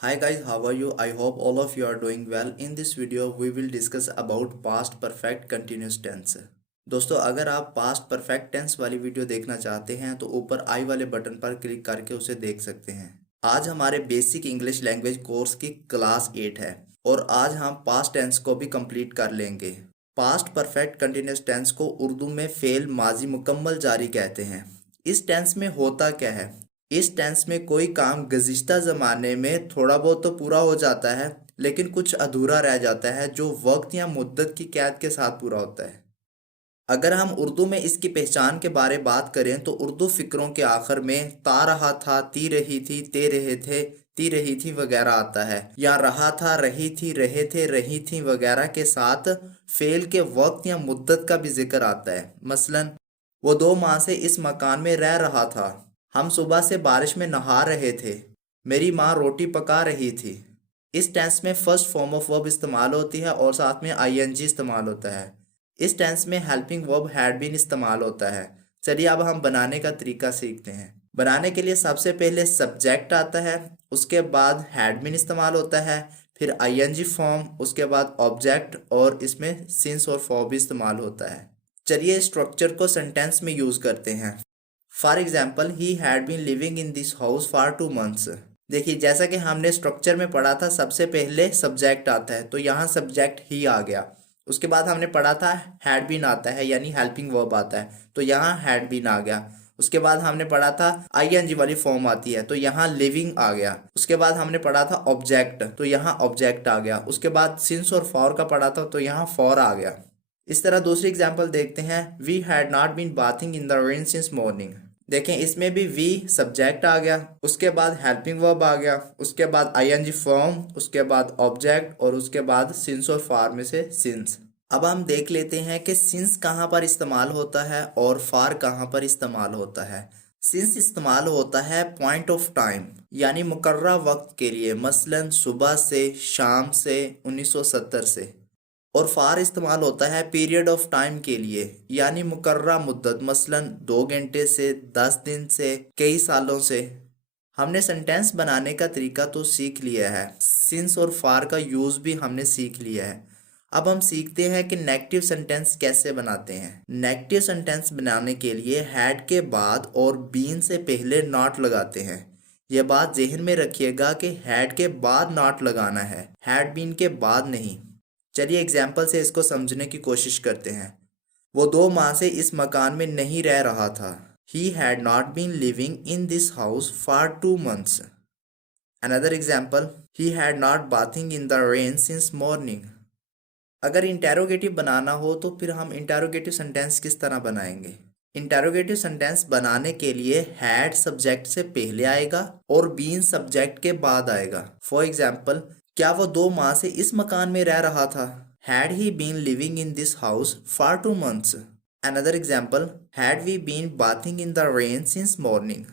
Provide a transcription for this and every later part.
Hi guys, how are you? I hope all of you are doing well. In this video, we will discuss about past perfect continuous tense. दोस्तों अगर आप past perfect tense वाली video देखना चाहते हैं तो ऊपर आई वाले बटन पर क्लिक करके उसे देख सकते हैं। आज हमारे बेसिक इंग्लिश लैंग्वेज कोर्स की क्लास 8 है और आज हम पास्ट टेंस को भी कंप्लीट कर लेंगे। पास्ट परफेक्ट कंटिन्यूस टेंस को उर्दू में फेल माजी मुकम्मल जारी कहते हैं। इस टेंस में होता क्या है? इस टेंस में कोई काम गुज़िश्ता ज़माने में थोड़ा बहुत तो पूरा हो जाता है, लेकिन कुछ अधूरा रह जाता है जो वक्त या मुद्दत की कैद के साथ पूरा होता है। अगर हम उर्दू में इसकी पहचान के बारे बात करें तो उर्दू फ़िक्रों के आखिर में ता रहा था, ती रही थी, ते रहे थे, ती रही थी वगैरह आता है, या रहा था, रही थी, रहे थे, रही थी वगैरह के साथ फ़ेल के वक्त या मुद्दत का भी जिक्र आता है। मसलन वो 2 माह से इस मकान में रह रहा था। हम सुबह से बारिश में नहा रहे थे। मेरी माँ रोटी पका रही थी। इस टेंस में फर्स्ट फॉर्म ऑफ वर्ब इस्तेमाल होती है और साथ में आईएनजी इस्तेमाल होता है। इस टेंस में हेल्पिंग वर्ब हैड बीन इस्तेमाल होता है। चलिए अब हम बनाने का तरीका सीखते हैं। बनाने के लिए सबसे पहले सब्जेक्ट आता है, उसके बाद हैड बीन इस्तेमाल होता है, फिर आईएनजी फॉर्म, उसके बाद ऑब्जेक्ट और इसमें सिंस और फॉर भी इस्तेमाल होता है। चलिए स्ट्रक्चर को सेंटेंस में यूज़ करते हैं। For example he had been living in this house for 2 months। देखिए जैसा कि हमने स्ट्रक्चर में पढ़ा था, सबसे पहले सब्जेक्ट आता है तो यहाँ सब्जेक्ट ही आ गया। उसके बाद हमने पढ़ा था हैड बीन आता है यानी हेल्पिंग वर्ब आता है तो यहाँ हैड बीन आ गया। उसके बाद हमने पढ़ा था आईएनजी वाली फॉर्म आती है तो यहाँ लिविंग आ गया। उसके बाद हमने पढ़ा था ऑब्जेक्ट तो यहाँ ऑब्जेक्ट आ गया। उसके बाद सिंस और फॉर का पढ़ा था तो यहाँ फॉर आ गया। इस तरह दूसरी एग्जाम्पल देखते हैं। We had not been bathing in the rain since morning. देखें इसमें भी वी सब्जेक्ट आ गया, उसके बाद हेल्पिंग वर्ब आ गया, उसके बाद आईएनजी फॉर्म, उसके बाद ऑब्जेक्ट और उसके बाद सिंस और फार में से सिंस। अब हम देख लेते हैं कि सिंस कहाँ पर इस्तेमाल होता है और फार कहाँ पर इस्तेमाल होता है। सिंस इस्तेमाल होता है पॉइंट ऑफ टाइम यानी मुकर्ररा वक्त के लिए, मसलन सुबह से, शाम से, 1970 से। और फार इस्तेमाल होता है पीरियड ऑफ टाइम के लिए यानी मुकर्ररा मुद्दत, मसलन 2 घंटे से, 10 दिन से, कई सालों से। हमने सेंटेंस बनाने का तरीका तो सीख लिया है, सिंस और फार का यूज़ भी हमने सीख लिया है। अब हम सीखते हैं कि नेगेटिव सेंटेंस कैसे बनाते हैं। नेगेटिव सेंटेंस बनाने के लिए हैड के बाद और बीन से पहले नॉट लगाते हैं। यह बात ज़हन में रखिएगा कि हैड के बाद नॉट लगाना है, हैड बीन के बाद नहीं। चलिए एग्जाम्पल से इसको समझने की कोशिश करते हैं। वो 2 माह से इस मकान में नहीं रह रहा था। He had not been living in this house for 2 months. Another example, he had not bathing in the rain since morning. अगर इंटेरोगेटिव बनाना हो तो फिर हम इंटेरोगेटिव सेंटेंस किस तरह बनाएंगे? इंटेरोगेटिव सेंटेंस बनाने के लिए हैड सब्जेक्ट से पहले आएगा और बीन सब्जेक्ट के बाद आएगा। फॉर एग्जाम्पल, क्या वो 2 माह से इस मकान में रह रहा था? Had he been living in this house for 2 months? Another example, had we been bathing in the rain since morning?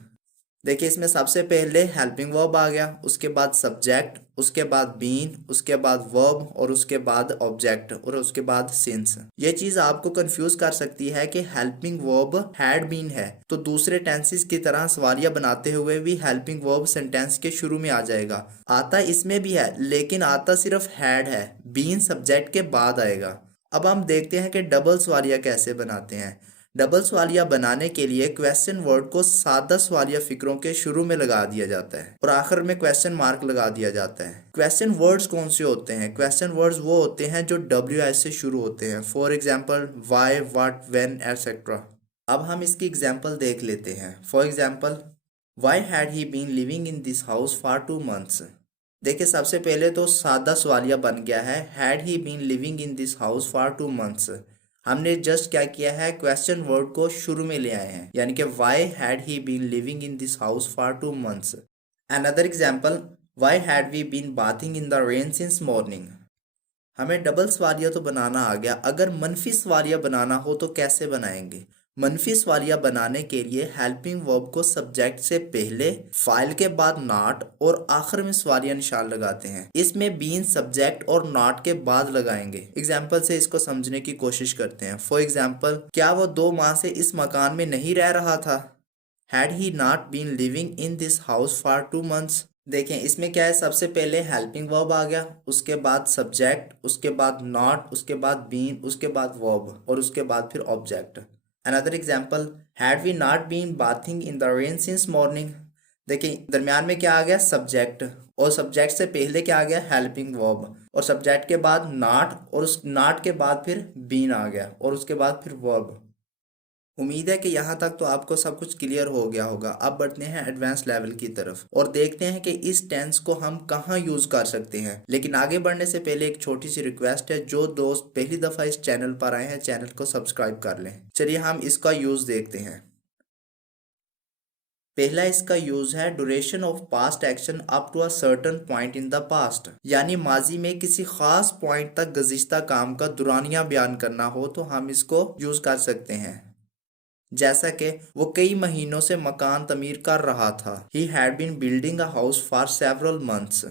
देखिए इसमें सबसे पहले हेल्पिंग वर्ब आ गया, उसके बाद सब्जेक्ट, उसके बाद बीन, उसके बाद वर्ब और उसके बाद ऑब्जेक्ट और उसके बाद सिंस। ये चीज़ आपको कंफ्यूज कर सकती है कि हेल्पिंग वर्ब हैड बीन है तो दूसरे टेंसेस की तरह सवालिया बनाते हुए भी हेल्पिंग वर्ब सेंटेंस के शुरू में आ जाएगा। आता इसमें भी है लेकिन आता सिर्फ हैड है, बीन सब्जेक्ट के बाद आएगा। अब हम देखते हैं कि डबल सवालिया कैसे बनाते हैं। डबल सवालिया बनाने के लिए क्वेश्चन वर्ड को सादा सवालिया फिक्रों के शुरू में लगा दिया जाता है और आखिर में क्वेश्चन मार्क लगा दिया जाता है। क्वेश्चन वर्ड्स कौन से होते हैं? क्वेश्चन वर्ड्स वो होते हैं जो WS से शुरू होते हैं। For example why, what, when etcetera. अब हम इसकी एग्जाम्पल देख लेते हैं। For example, why had he been living in this house for 2 months। देखिए सबसे पहले तो सादा सवालिया बन गया है, had he been living in this house for 2 months। हमने जस्ट क्या किया है, क्वेश्चन वर्ड को शुरू में ले आए हैं यानी कि why had he been living in this house for 2 months। Another example, why had we been bathing in the rain since morning. हमें डबल सवालिया तो बनाना आ गया, अगर मनफी सवालिया बनाना हो तो कैसे बनाएंगे? मनफी सवालिया बनाने के लिए हेल्पिंग वर्ब को सब्जेक्ट से पहले, फाइल के बाद नॉट और आखिर में सवालिया निशान लगाते हैं। इसमें बीन सब्जेक्ट और नॉट के बाद लगाएंगे। एग्जाम्पल से इसको समझने की कोशिश करते हैं। फॉर एग्जाम्पल, क्या वो 2 माह से इस मकान में नहीं रह रहा था? Had he not been living in this house for 2 months? देखें इसमें क्या है, सबसे पहले हेल्पिंग वर्ब आ गया, उसके बाद सब्जेक्ट, उसके बाद नॉट, उसके बाद बीन, उसके बाद वर्ब और उसके बाद फिर object. Another example, had we not been bathing in the rain since morning. देखिए दरमियान में क्या आ गया, सब्जेक्ट, और सब्जेक्ट से पहले क्या आ गया, हेल्पिंग वर्ब, और सब्जेक्ट के बाद नॉट, और उस नॉट के बाद फिर बीन आ गया, और उसके बाद फिर वर्ब। उम्मीद है कि यहाँ तक तो आपको सब कुछ क्लियर हो गया होगा। अब बढ़ते हैं एडवांस लेवल की तरफ और देखते हैं कि इस टेंस को हम कहाँ यूज कर सकते हैं। लेकिन आगे बढ़ने से पहले एक छोटी सी रिक्वेस्ट है, जो दोस्त पहली दफा इस चैनल पर आए हैं चैनल को सब्सक्राइब कर लें। चलिए हम इसका यूज देखते हैं। पहला इसका यूज है duration of past action up to a certain point in the past, यानी माजी में किसी खास पॉइंट तक गुज़िश्ता काम का दुरानिया बयान करना हो तो हम इसको यूज कर सकते हैं। जैसा कि वो कई महीनों से मकान तमीर कर रहा था, he had been building a house for several months.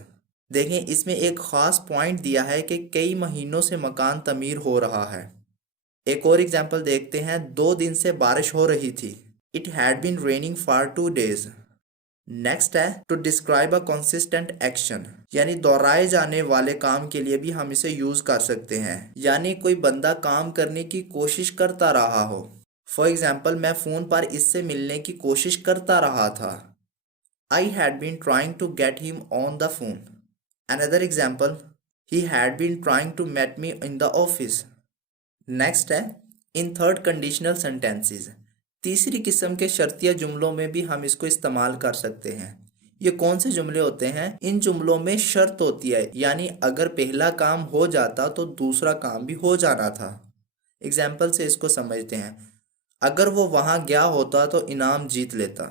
देखें इसमें एक खास पॉइंट दिया है कि कई महीनों से मकान तमीर हो रहा है। एक और एग्जांपल देखते हैं, 2 दिन से बारिश हो रही थी, it had been raining for 2 days। Next है to describe a consistent action, यानी दोहराए जाने वाले काम के लिए भी हम इसे यूज कर सकते हैं, यानी कोई बंदा काम करने की कोशिश करता रहा हो। फॉर एग्जाम्पल, मैं फ़ोन पर इससे मिलने की कोशिश करता रहा था, I had been trying to get him on the phone. Another example, he had been trying to met me in the office. Next है इन थर्ड कंडीशनल सेंटेंसेस, तीसरी किस्म के शर्तिया जुमलों में भी हम इसको इस्तेमाल कर सकते हैं। ये कौन से जुमले होते हैं, इन जुमलों में शर्त होती है, यानी अगर पहला काम हो जाता तो दूसरा काम भी हो जाना था। एग्जाम्पल से इसको समझते हैं, अगर वो वहां गया होता तो इनाम जीत लेता,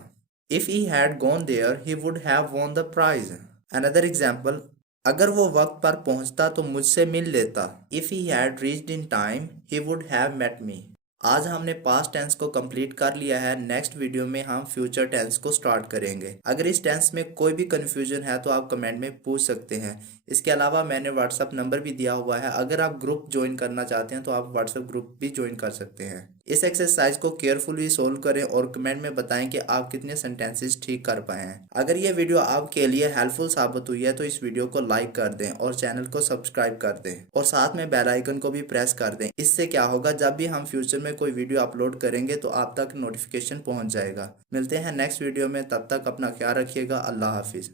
if he had gone there he would have won the prize. Another example, अगर वो वक्त पर पहुंचता तो मुझसे मिल लेता, if he had reached in time he would have met me. आज हमने पास्ट टेंस को कंप्लीट कर लिया है। नेक्स्ट वीडियो में हम फ्यूचर टेंस को स्टार्ट करेंगे। अगर इस टेंस में कोई भी कंफ्यूजन है तो आप कमेंट में पूछ सकते हैं। इसके अलावा मैंने व्हाट्सअप नंबर भी दिया हुआ है, अगर आप ग्रुप ज्वाइन करना चाहते हैं तो आप व्हाट्सअप ग्रुप भी ज्वाइन कर सकते हैं। इस एक्सरसाइज को केयरफुली सोल्व करें और कमेंट में बताएं कि आप कितने सेंटेंसेस ठीक कर पाए हैं। अगर ये वीडियो आपके लिए हेल्पफुल साबित हुई है तो इस वीडियो को लाइक कर दें और चैनल को सब्सक्राइब कर दें और साथ में बेल आइकन को भी प्रेस कर दें। इससे क्या होगा, जब भी हम फ्यूचर में कोई वीडियो अपलोड करेंगे तो आप तक नोटिफिकेशन पहुंच जाएगा। मिलते हैं नेक्स्ट वीडियो में, तब तक अपना ख्याल रखिएगा। अल्लाह हाफिज़।